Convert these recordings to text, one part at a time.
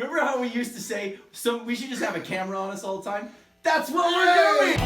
Remember how we used to say, we should just have a camera on us all the time? That's what we're doing!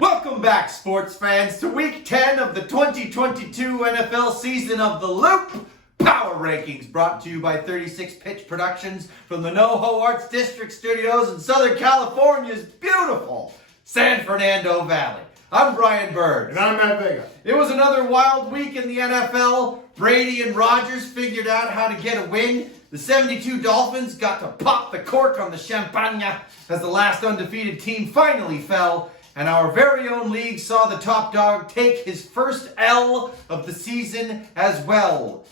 Welcome back, sports fans, to Week 10 of the 2022 NFL season of The Loop Power Rankings, brought to you by 36 Pitch Productions from the NoHo Arts District Studios in Southern California's beautiful San Fernando Valley. I'm Brian Bird. And I'm Matt Vega. It was another wild week in the NFL. Brady and Rodgers figured out how to get a win. The 72 Dolphins got to pop the cork on the champagne as the last undefeated team finally fell. And our very own league saw the top dog take his first L of the season as well.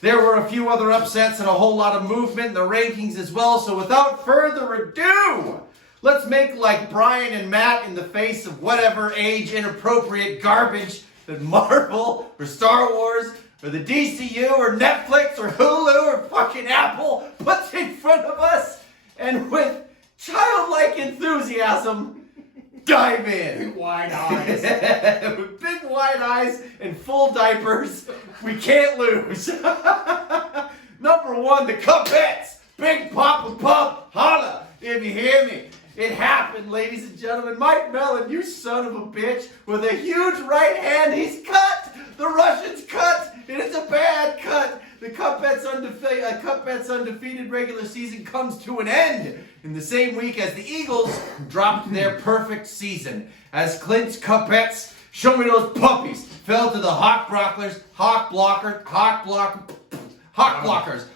There were a few other upsets and a whole lot of movement in the rankings as well. So without further ado, let's make like Brian and Matt in the face of whatever age-inappropriate garbage that Marvel or Star Wars or the DCU or Netflix or Hulu or fucking Apple puts in front of us. And with childlike enthusiasm, dive in. Big wide eyes. With big wide eyes and full diapers, we can't lose. Number one, the Kuppets. Big Papa Pup, holla, if you hear me. It happened, ladies and gentlemen. Mike Mellon, you son of a bitch, with a huge right hand, he's cut. The Russian's cut, and it's a bad cut. The Kuppets undefeated regular season comes to an end in the same week as the Eagles dropped their perfect season. As Clint's Kuppets, show me those puppies, fell to the Hawk Blockers,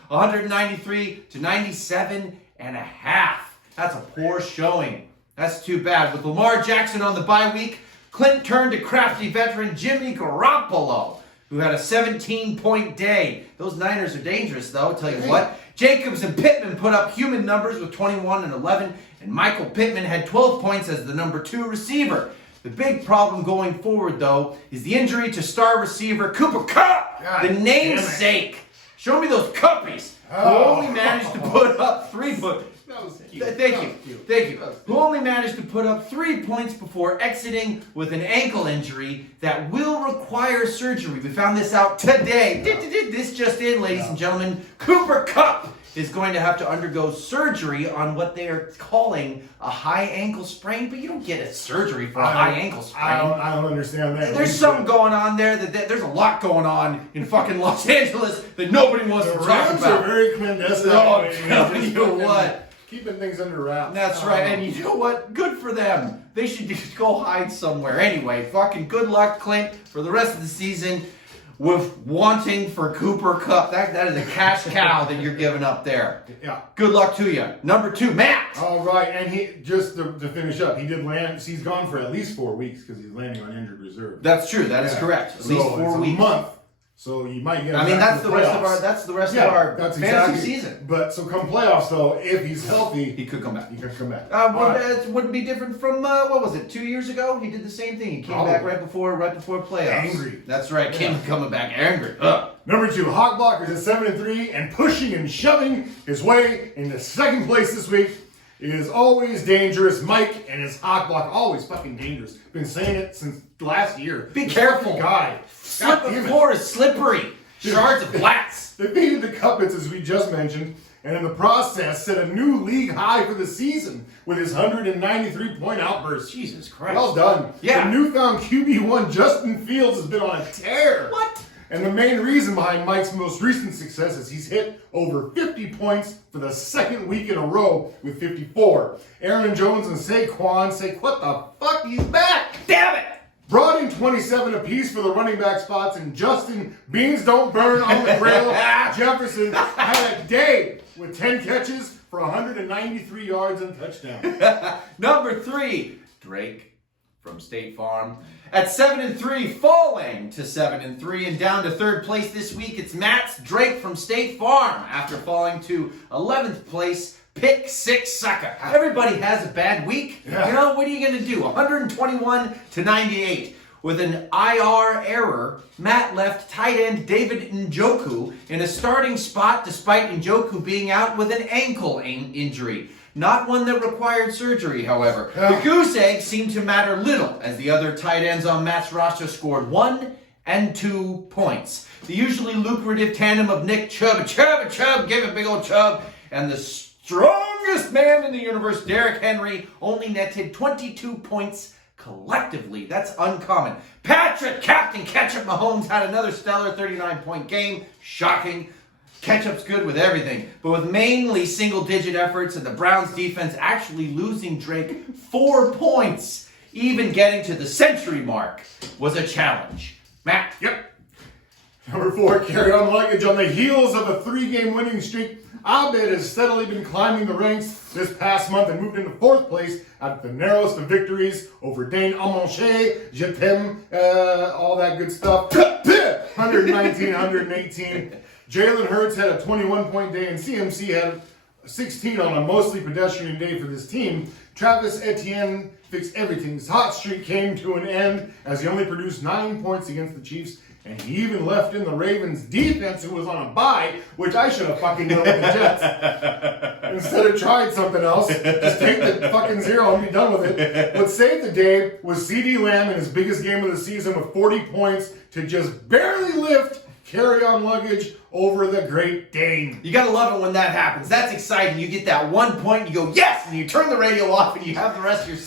193 to 97 and a half. That's a poor showing. That's too bad. With Lamar Jackson on the bye week, Clint turned to crafty veteran Jimmy Garrapolo, who had a 17-point day. Those Niners are dangerous, though, I'll tell you what. Jacobs and Pittman put up human numbers with 21 and 11, and Michael Pittman had 12 points as the number 2 receiver. The big problem going forward, though, is the injury to star receiver Cooper Kupp, the namesake. Show me those Cuppies, who only managed to put up 3 points. Thank you. Who only managed to put up 3 points before exiting with an ankle injury that will require surgery. We found this out today. This just in, ladies and gentlemen. Cooper Kupp is going to have to undergo surgery on what they are calling a high ankle sprain, but you don't get a surgery for a high ankle sprain. I don't understand that. There's something going on there. There's a lot going on in fucking Los Angeles that nobody wants to talk about. The Rams are very clandestine. I'm telling you what. Keeping things under wraps. That's right, and you know what? Good for them. They should just go hide somewhere. Anyway, fucking good luck, Clint, for the rest of the season with wanting for Cooper Kupp. That is a cash cow that you're giving up there. Yeah. Good luck to you. Number 2, Matt. All right, and he just to finish up, he did land. He's gone for at least 4 weeks because he's landing on injured reserve. That's true. That is correct. At least 4 weeks. A month. So you might get. That's the rest of our fantasy season. But so come playoffs, though, if he's healthy, he could come back. It wouldn't be different from what was it? 2 years ago, he did the same thing. He came back right before playoffs. Angry. That's right. Coming back angry. Number 2, Hawk Blockers at 7-3 and pushing and shoving his way into second place this week is always dangerous. Mike and his Hawk Block, always fucking dangerous. Been saying it since last year. Be careful, guy. The floor is slippery. Shards of glass. They beat the Kuppets, as we just mentioned, and in the process set a new league high for the season with his 193-point outburst. Jesus Christ. Well done. Yeah. The newfound QB1 Justin Fields has been on a tear. What? And the main reason behind Mike's most recent success is he's hit over 50 points for the second week in a row with 54. Arron Jones and Saquon say, what the fuck, he's back. Damn it. Brought in 27 apiece for the running back spots, and Justin Beans Don't Burn on the grill. Jefferson had a day with 10 catches for 193 yards and a touchdown. Number 3, Drake from State Farm. At 7-3, falling to 7-3 and down to 3rd place this week, it's Matt's Drake from State Farm after falling to 11th place. Pick 6 sucker. Everybody has a bad week. Yeah. You know, what are you going to do? 121 to 98. With an IR error, Matt left tight end David Njoku in a starting spot despite Njoku being out with an ankle injury. Not one that required surgery, however. The goose egg seemed to matter little, as the other tight ends on Matt's roster scored 1 and 2 points. The usually lucrative tandem of Nick Chubb, gave a big old Chubb, and the strongest man in the universe, Derrick Henry, only netted 22 points collectively. That's uncommon. Patrick Captain Ketchup Mahomes had another stellar 39-point game. Shocking. Ketchup's good with everything, but with mainly single-digit efforts and the Browns defense actually losing Drake 4 points, even getting to the century mark was a challenge. Matt? Yep. Number 4, carry-on luggage. On the heels of a 3-game winning streak, Abed has steadily been climbing the ranks this past month and moved into 4th place at the narrowest of victories over Dane Amanche, Je t'aime, all that good stuff. 119-118. Jalen Hurts had a 21-point day, and CMC had 16 on a mostly pedestrian day for this team. Travis Etienne fixed everything. His hot streak came to an end as he only produced 9 points against the Chiefs, and he even left in the Ravens defense, who was on a bye, which I should have fucking done with the Jets. Instead of tried something else, just take the fucking 0 and be done with it. What saved the day was CeeDee Lamb in his biggest game of the season with 40 points to just barely lift carry-on luggage over the Great Dane. You gotta love it when that happens. That's exciting. You get that 1 point and you go, yes! And you turn the radio off and you have the rest of your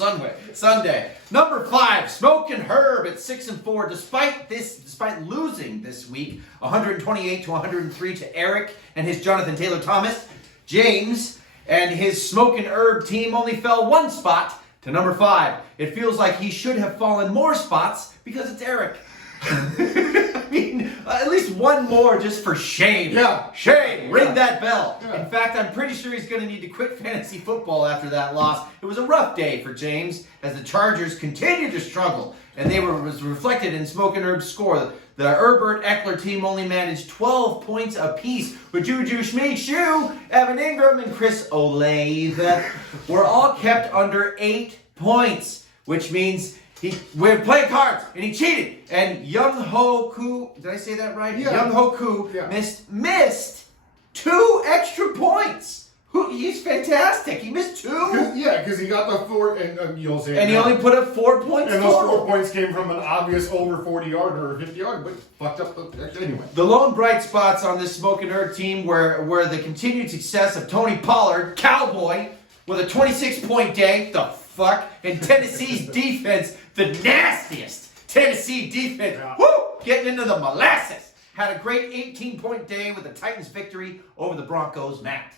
Sunday. Number 5, Smokin' Herb at 6-4. Despite losing this week, 128-103 to Eric and his Jonathan Taylor Thomas, James and his Smokin' Herb team only fell 1 spot to number 5. It feels like he should have fallen more spots because it's Eric. I mean, at least 1 more just for shame. Yeah. Shame. Ring that bell. Yeah. In fact, I'm pretty sure he's going to need to quit fantasy football after that loss. It was a rough day for James as the Chargers continued to struggle, and was reflected in Smokin' Herb's score. The Herbert Eckler team only managed 12 points apiece, but Juju Smith-Schuh, Evan Ingram, and Chris Olave were all kept under 8 points, which means we're playing cards, and he cheated. And Young Ho Koo, did I say that right? Yeah. Young Ho Koo missed 2 extra points. He's fantastic. He missed 2. Because he got the 4, and you'll say. And he only put up 4 points. And those 4 points came from an obvious over 40-yard or 50-yard, but fucked up anyway. The lone bright spots on this Smokin' Herb team were the continued success of Tony Pollard, Cowboy, with a 26-point day. The fuck? And Tennessee's defense, the nastiest Tennessee defense. Yeah. Woo! Getting into the molasses. Had a great 18-point day with the Titans' victory over the Broncos. Matt.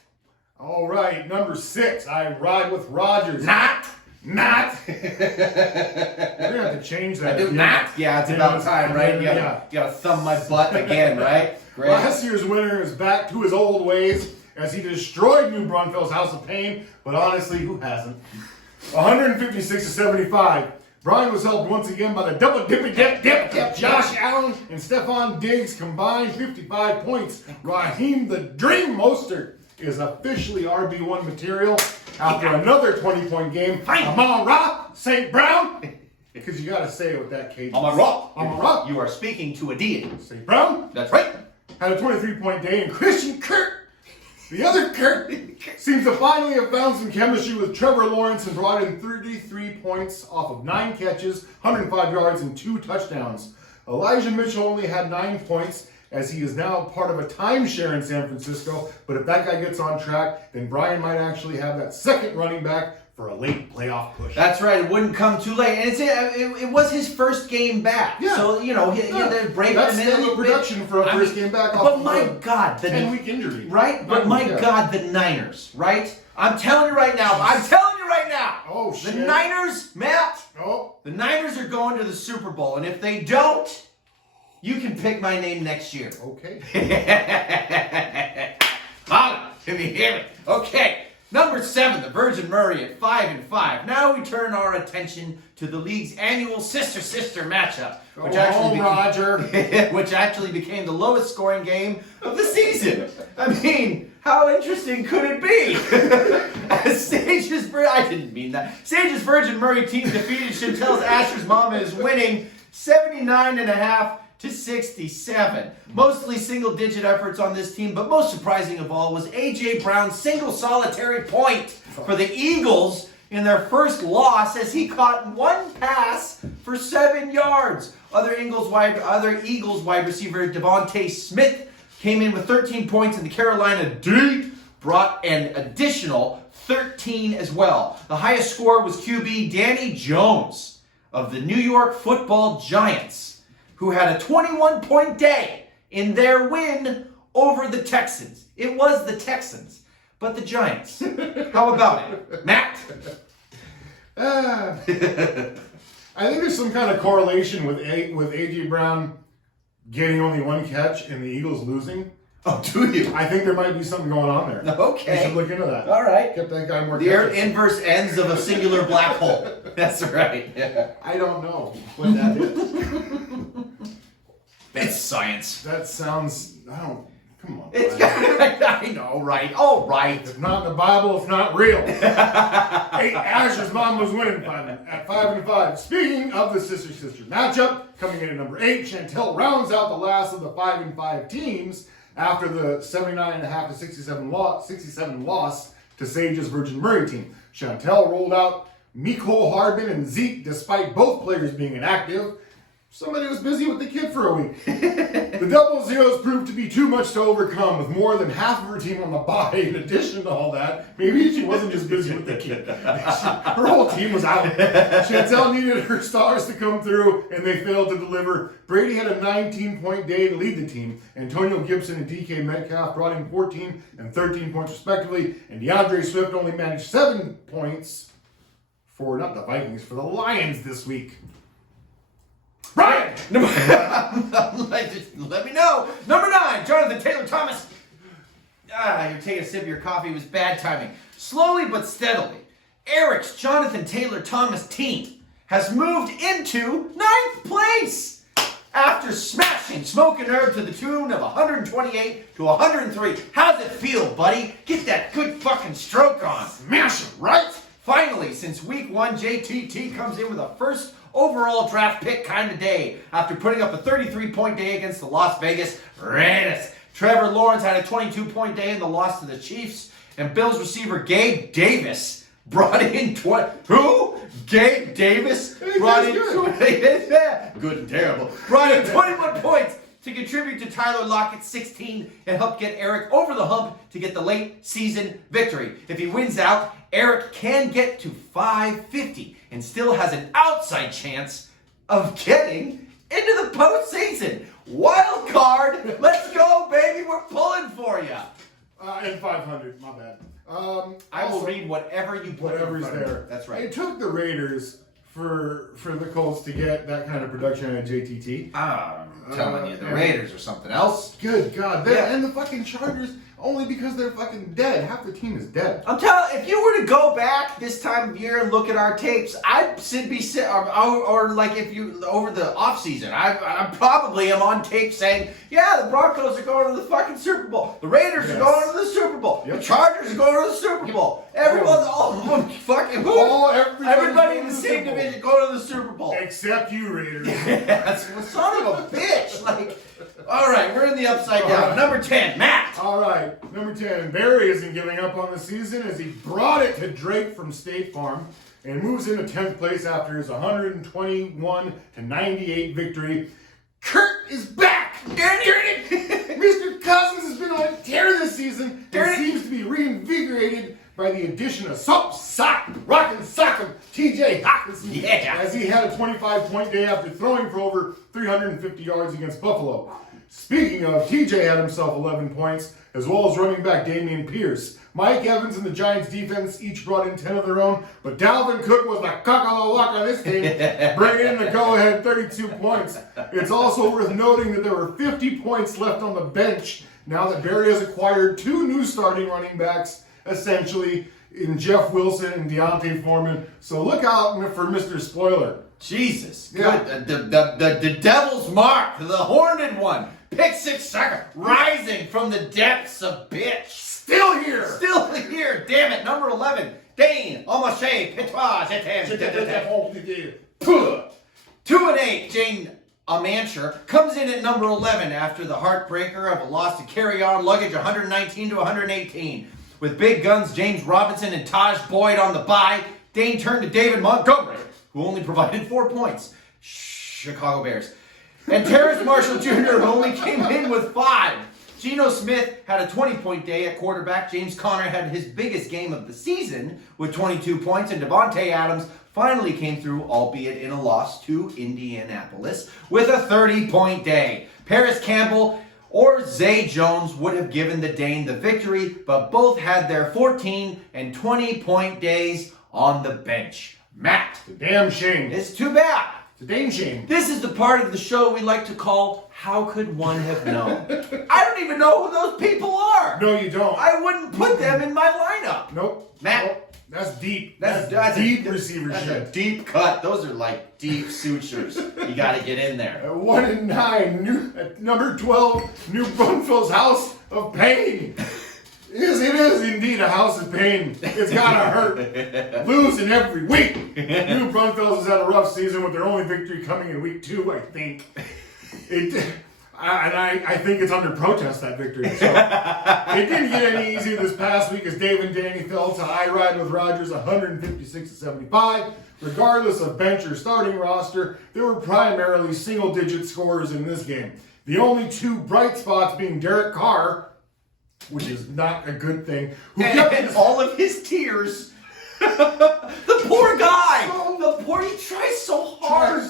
All right, number 6, I ride with Rodgers. Not. We're going to have to change that. I do not. Yeah, it's about time, right? You gotta thumb my butt again, right? Great. Last year's winner is back to his old ways as he destroyed New Braunfels' House of Pain, but honestly, who hasn't? 156-75. Brian was helped once again by the double dip. Josh Allen and Stephon Diggs combined 55 points. Raheem the Dream Mostert is officially RB1 material after another 20-point game. Amon-Ra St. Brown. Because you got to say it with that cadence. Amon-Ra. You are speaking to a deity. St. Brown. That's right. Had a 23-point day, and Christian Kirk, the other Kirk, seems to finally have found some chemistry with Trevor Lawrence and brought in 33 points off of 9 catches, 105 yards, and 2 touchdowns. Elijah Mitchell only had 9 points, as he is now part of a timeshare in San Francisco. But if that guy gets on track, then Brian might actually have that second running back for a late playoff push. That's right. It wouldn't come too late. And it was his first game back. Yeah. So, he had to break That's him in a steady little production bit. for a first game back. But my God. The 10-week injury. Right? But my God, the Niners, right? I'm telling you right now. Oh, shit. The Niners, Matt. Oh. The Niners are going to the Super Bowl. And if they don't, you can pick my name next year. Okay. Holla, can you hear me? Okay. Number 7, the Virgin Murray at 5-5. Now we turn our attention to the league's annual sister-sister matchup, which actually became the lowest scoring game of the season. I mean, how interesting could it be? As Sage's Virgin Murray team defeated Chantel's Asher's Mama is winning 79.5 to 67. Mostly single-digit efforts on this team, but most surprising of all was A.J. Brown's single solitary point for the Eagles in their first loss as he caught one pass for 7 yards. Other Eagles wide receiver Devontae Smith came in with 13 points, and the Carolina D brought an additional 13 as well. The highest score was QB Danny Jones of the New York Football Giants, who had a 21-point day in their win over the Texans. It was the Texans, but the Giants. How about it, Matt? I think there's some kind of correlation with A.J. Brown getting only one catch and the Eagles losing. Oh, do you? I think there might be something going on there. Okay. You should look into that. All right. Get that guy more The catches. inverse ends of a singular black hole. That's right. Yeah. I don't know what that is. It's science. That sounds... Come on. It's I know, right? All right. If not in the Bible, it's not real. Hey, Asher's mom was winning at 5-5. Speaking of the sister matchup, coming in at number 8, Chantel rounds out the last of the 5-5 teams after the 79.5 to 67 loss to Sage's Virgin Murray team. Chantel rolled out Miko Hardman and Zeke despite both players being inactive. Somebody was busy with the kid for a week. The double zeros proved to be too much to overcome with more than half of her team on the bye. In addition to all that, maybe she wasn't just busy with the kid. Her whole team was out. Chantel needed her stars to come through, and they failed to deliver. Brady had a 19-point day to lead the team. Antonio Gibson and DK Metcalf brought in 14 and 13 points respectively, and DeAndre Swift only managed 7 points for, not the Vikings, for the Lions this week. Brian! Let me know. Number 9, Jonathan Taylor Thomas. You're taking a sip of your coffee. It was bad timing. Slowly but steadily, Eric's Jonathan Taylor Thomas team has moved into 9th place after smashing Smoke and Herb to the tune of 128 to 103. How's it feel, buddy? Get that good fucking stroke on. Smash it, right? Finally, since week 1, JTT comes in with a first overall draft pick kind of day after putting up a 33-point day against the Las Vegas Raiders. Trevor Lawrence had a 22-point day in the loss to the Chiefs, and Bills receiver Gabe Davis brought in who? Gabe Davis brought in good and terrible. Brought in 21 points to contribute to Tyler Lockett's 16 and help get Eric over the hump to get the late season victory. If he wins out, Eric can get to 550 and still has an outside chance of getting into the postseason. Wild card, let's go, baby. We're pulling for you. And 500, my bad. I will read whatever you put. Whatever's there. That's right. It took the Raiders for the Colts to get that kind of production at JTT. I'm telling you, the Raiders are something else. Good God. And the fucking Chargers, only because they're fucking dead. Half the team is dead. I'm telling, if you were to go back this time of year and look at our tapes, I'd or like if you over the off season, I probably am on tape saying, yeah, the Broncos are going to the fucking Super Bowl. The Raiders are going to the Super Bowl. Yep. The Chargers are going to the Super Bowl. Everyone's all of them fucking everybody in the same division going to the Super Bowl. Except you, Raiders. Yes, son of a bitch. Like, all right, we're in the upside down. Right. Number 10, Matt. All right, number 10. Barry isn't giving up on the season as he brought it to Drake from State Farm and moves into 10th place after his 121 to 98 victory. Kurt is back. Mr. Cousins has been on a tear this season and seems to be reinvigorated by the addition of Rockin' Sock'em, TJ Hawkinson, as he had a 25-point day after throwing for over 350 yards against Buffalo. Speaking of, TJ had himself 11 points, as well as running back Damian Pierce. Mike Evans and the Giants defense each brought in 10 of their own, but Dalvin Cook was the cock on the walk on this team, bringing in the go-ahead 32 points. It's also worth noting that there were 50 points left on the bench now that Barry has acquired 2 new starting running backs, essentially, in Jeff Wilson and Deontay Foreman. So look out for Mr. Spoiler. Jesus. Yeah. Good. The devil's mark, the horned one. Pick 6 sucker, rising from the depths of bitch. Still here. Still here. Damn it. Number 11. Dane, Omache, Petois, 2-8. Jane Amancher comes in at number 11 after the heartbreaker of a loss to carry-on luggage 119 to 118. With big guns James Robinson and Taj Boyd on the bye, Dane turned to David Montgomery, who only provided 4 points. Chicago Bears. And Terrace Marshall Jr. only came in with 5. Geno Smith had a 20-point day at quarterback. James Conner had his biggest game of the season with 22 points. And Devontae Adams finally came through, albeit in a loss to Indianapolis, with a 30-point day. Paris Campbell or Zay Jones would have given the Dane the victory, but both had their 14 and 20-point days on the bench. Matt. It's a damn shame. It's too bad. It's a damn shame. This is the part of the show we like to call How Could One Have Known? I don't even know who those people are. No, you don't. I wouldn't put them in my lineup. Nope. Matt. Nope. That's deep. That's deep receiver that's shit. a deep cut. Those are like deep sutures. You got to get in there. 1-9, number 12, New Braunfels House of Pain. Yes, it is indeed a house of pain. It's gotta hurt. Losing every week. New Braunfels has had a rough season with their only victory coming in week 2, I think. I think it's under protest, that victory. So it didn't get any easier this past week as Dave and Danny fell to I ride with Rodgers 156-75. Regardless of bench or starting roster, there were primarily single-digit scorers in this game. The only 2 bright spots being Derek Carr, which is not a good thing, who and all of his tears. The poor guy. He tries so hard.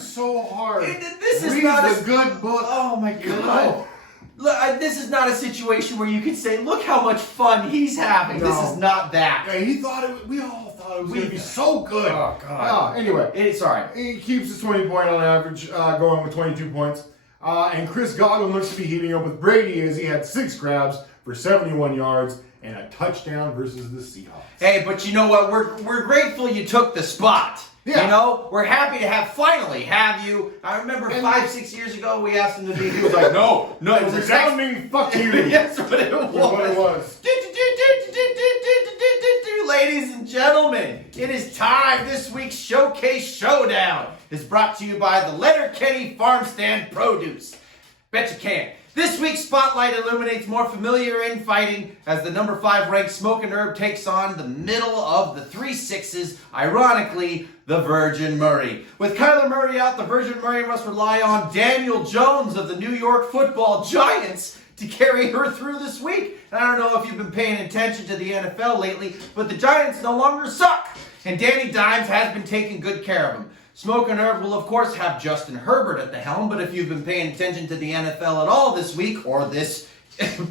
This is not a good book. Oh my God. Look, this is not a situation where you can say, look how much fun he's having. No. This is not that. Yeah, we all thought it was going to be so good. Oh, God. Anyway. Sorry. He keeps his 20-point on average, going with 22 points. And Chris Godwin looks to be heating up with Brady as he had 6 grabs for 71 yards and a touchdown versus the Seahawks. Hey, but you know what? We're grateful you took the spot. Yeah. You know, we're happy to finally have you. I remember 5-6 years ago we asked him to be. He was like, no, it was a resounding fuck you. That's what it was. Ladies and gentlemen, it is time. This week's Showcase Showdown is brought to you by the Letterkenny Farm Stand Produce. Bet you can. This week's spotlight illuminates more familiar infighting as the number 5 ranked Smokin' Herb takes on the middle of the 3 6s, ironically, the Virgin Murray. With Kyler Murray out, the Virgin Murray must rely on Daniel Jones of the New York Football Giants to carry her through this week. And I don't know if you've been paying attention to the NFL lately, but the Giants no longer suck. And Danny Dimes has been taking good care of them. Smokin' Herb will, of course, have Justin Herbert at the helm, but if you've been paying attention to the NFL at all this week, or this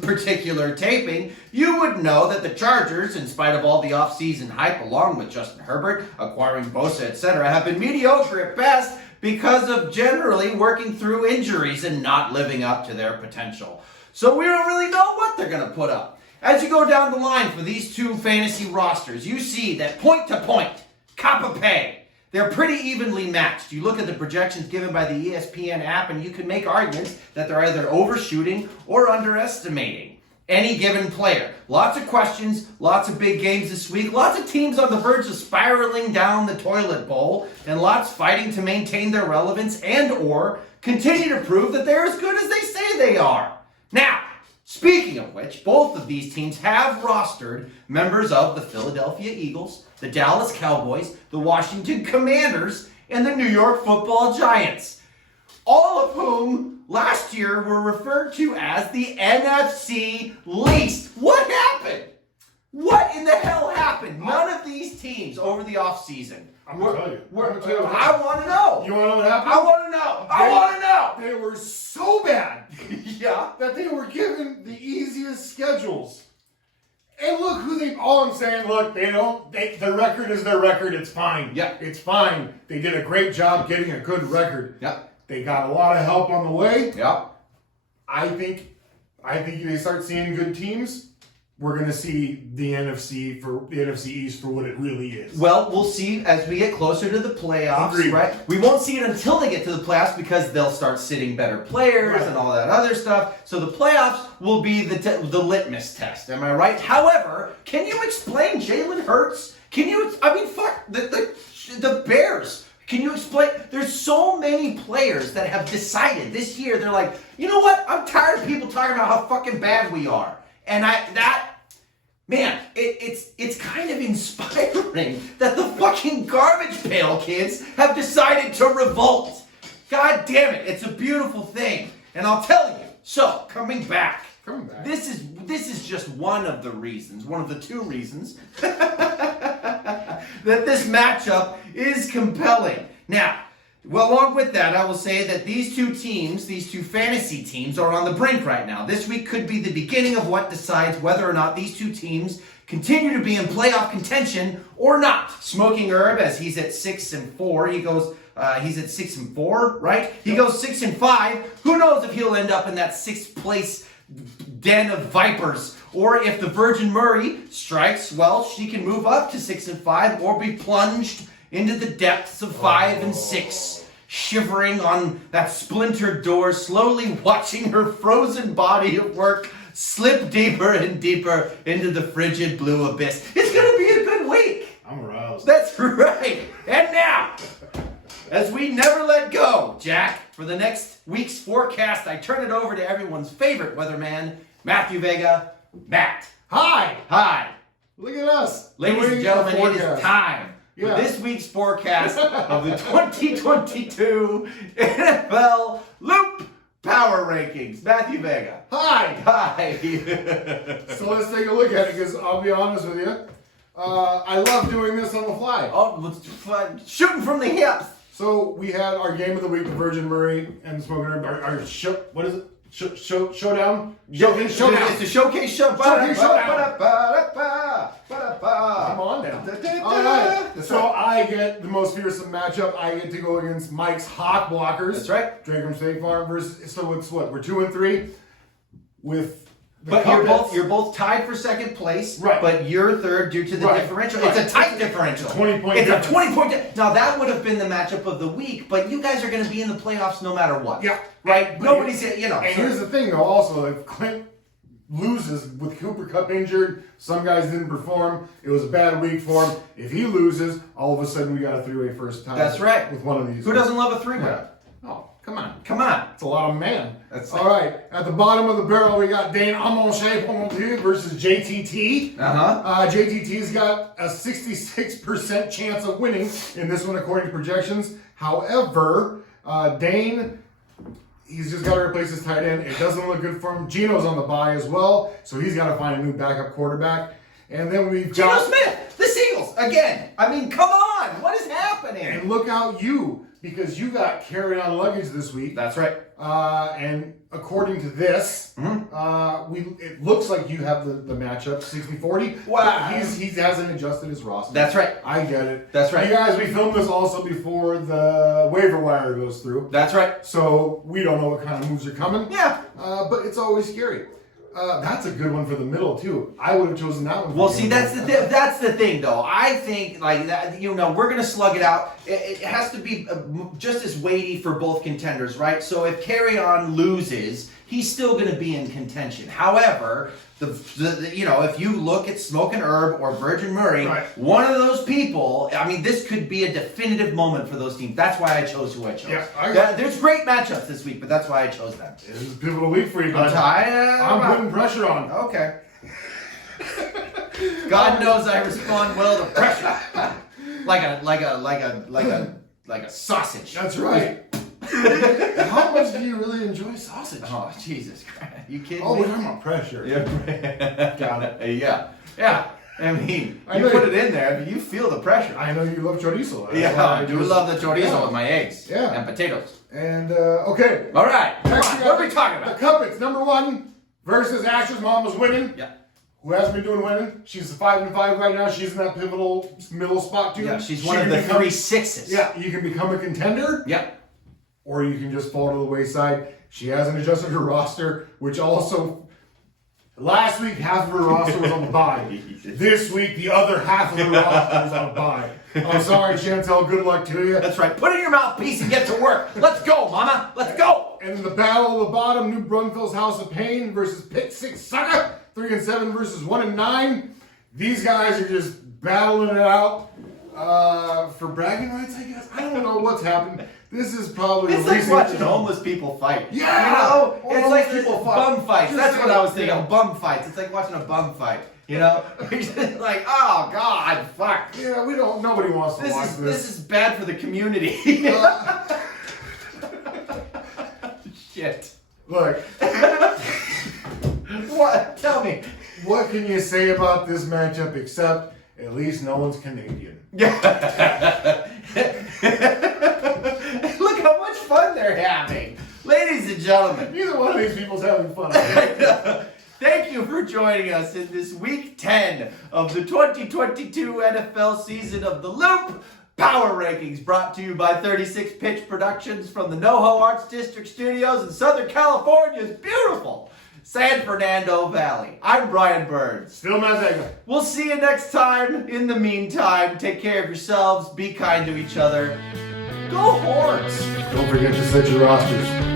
particular taping, you would know that the Chargers, in spite of all the offseason hype along with Justin Herbert, acquiring Bosa, etc., have been mediocre at best because of generally working through injuries and not living up to their potential. So we don't really know what they're going to put up. As you go down the line for these 2 fantasy rosters, you see that point to point, Kappa Pay, they're pretty evenly matched. You look at the projections given by the ESPN app and you can make arguments that they're either overshooting or underestimating any given player. Lots of questions, lots of big games this week, lots of teams on the verge of spiraling down the toilet bowl, and lots fighting to maintain their relevance and or continue to prove that they're as good as they say they are. Now, speaking of which, both of these teams have rostered members of the Philadelphia Eagles, the Dallas Cowboys, the Washington Commanders, and the New York Football Giants, all of whom last year were referred to as the NFC least. What happened? What in the hell happened? None of these teams over the offseason. I'm going to tell you. I want to know. You want to know what happened? I want to know. I want to know. They were so bad Yeah. that they were given the easiest schedules. And look who they... All I'm saying, look, the record is their record. It's fine. Yeah. It's fine. They did a great job getting a good record. Yep. They got a lot of help on the way. Yep. I think if they start seeing good teams, we're going to see the NFC East for what it really is. Well, we'll see as we get closer to the playoffs, Agreed. right? We won't see it until they get to the playoffs because they'll start sitting better players and all that other stuff. So the playoffs will be the litmus test. Am I right? However, can you explain Jalen Hurts? The Bears. Can you explain? There's so many players that have decided this year, they're like, you know what? I'm tired of people talking about how fucking bad we are. And man, it's kind of inspiring that the fucking garbage pail kids have decided to revolt. God damn it, it's a beautiful thing. And I'll tell you, so, coming back. This is just one of the reasons, one of the two reasons that this matchup is compelling. Now, well, along with that, I will say that these two teams, these two fantasy teams, are on the brink right now. This week could be the beginning of what decides whether or not these two teams continue to be in playoff contention or not. Smoking Herb, as he's at 6-4, he goes. He's at 6-4, right? He goes 6-5. Who knows if he'll end up in that 6th place den of vipers, or if the Virgin Murray strikes, well, she can move up to 6-5 or be plunged into the depths of 5 and 6, shivering on that splintered door, slowly watching her frozen body of work slip deeper and deeper into the frigid blue abyss. It's gonna be a good week. I'm aroused. That's right. And now, as we never let go, Jack, for the next week's forecast, I turn it over to everyone's favorite weatherman, Matthew Vega. Matt. Hi. Hi. Look at us. Ladies and gentlemen, it is time for this week's forecast of the 2022 NFL Loop Power Rankings. Matthew Vega. Hi. Hi. So let's take a look at it, because I'll be honest with you, I love doing this on the fly. Oh, shooting from the hip. So we had our game of the week, the Virgin Murray and the Smoking Herb. What is it? Showdown? Showdown. It's a showcase show. Showcase showdown. Come on down. All right. So I get the most fearsome matchup. I get to go against Mike's Hawk Blockers. That's right. Drake from State Farm versus. So it's what? We're 2-3 with. But you're both tied for second place, right? But you're third due to the differential. Right. It's a tight differential. 20-point. It's a 20-point. Now that would have been the matchup of the week, but you guys are going to be in the playoffs no matter what. Yeah. Right. Nobody's you know. And here's the thing, though. Also, if Clint loses with Cooper Kupp injured, some guys didn't perform. It was a bad week for him. If he loses, all of a sudden we got a 3-way first time. That's right. With one of these. Who doesn't love a 3-way? Yeah. Oh, come on. Come on. It's a lot of man. That's all right. At the bottom of the barrel, we got Dane Amonche versus JTT. JTT's got a 66% chance of winning in this one, according to projections. However, Dane, he's just got to replace his tight end. It doesn't look good for him. Gino's on the bye as well, so he's got to find a new backup quarterback. And then we've got Geno Smith, the Seagulls again. I mean, come on, what is happening? And look out, because you got carry-on luggage this week. That's right. And according to this, it looks like you have the matchup 60-40. Wow. He hasn't adjusted his roster. That's right. I get it. That's right. You guys, we filmed this also before the waiver wire goes through. That's right. So we don't know what kind of moves are coming. Yeah. But it's always scary. That's a good one for the middle too. I would have chosen that one. Well, see, that's the thing, though. I think like that. We're gonna slug it out. It has to be just as weighty for both contenders, right? So if Carry On loses, he's still gonna be in contention. However, if you look at Smoking Herb or Virgin Murray, one of those people. I mean, this could be a definitive moment for those teams. That's why I chose who I chose. Yeah, there's great matchups this week, but that's why I chose them. This is a pivotal week for you, guys. I'm putting pressure on. Okay. God knows I respond well to pressure, like a sausage. That's right. How much do you really enjoy sausage? Oh, Jesus Christ. You kidding me? we're talking about pressure. Yeah. Got it. Yeah. I mean, you put it in there, but you feel the pressure. I know you love chorizo. I do love the chorizo with my eggs and potatoes. And, okay. All right. What are we talking about? The Kuppets, number 1 versus Ash's mom was winning. Yeah. Who hasn't been doing winning? She's 5-5 right now. She's in that pivotal middle spot too. Yeah, she's one of the 3 6s. Yeah, you can become a contender. Yeah. Or you can just fall to the wayside. She hasn't adjusted her roster, which also, last week half of her roster was on the bye. This week the other half of the roster was on the bye. I'm sorry, Chantel. Good luck to you. That's right. Put it in your mouthpiece and get to work. Let's go, Mama. Let's go. And in the battle of the bottom, New Braunfels House of Pain versus Pitt 6 Sucker. 3-7 versus 1-9. These guys are just battling it out for bragging rights, I guess. I don't know what's happened. This is probably it's like watching homeless people fight. Yeah, it's like bum fights. That's what I was thinking. Bum fights. It's like watching a bum fight. You know, you're just like, oh God, fuck. Yeah, nobody wants to watch this. This is bad for the community. Shit. Look. What? Tell me. What can you say about this matchup except at least no one's Canadian? Yeah. Look how much fun they're having. Ladies and gentlemen. Neither one of these people's having fun. Thank you for joining us in this week 10 of the 2022 NFL season of The Loop Power Rankings, brought to you by 36 Pitch Productions from the NoHo Arts District Studios in Southern California's beautiful San Fernando Valley. I'm Brian Burns. Still Matt Zegler. We'll see you next time. In the meantime, take care of yourselves, be kind to each other. Go Horns! Don't forget to set your rosters.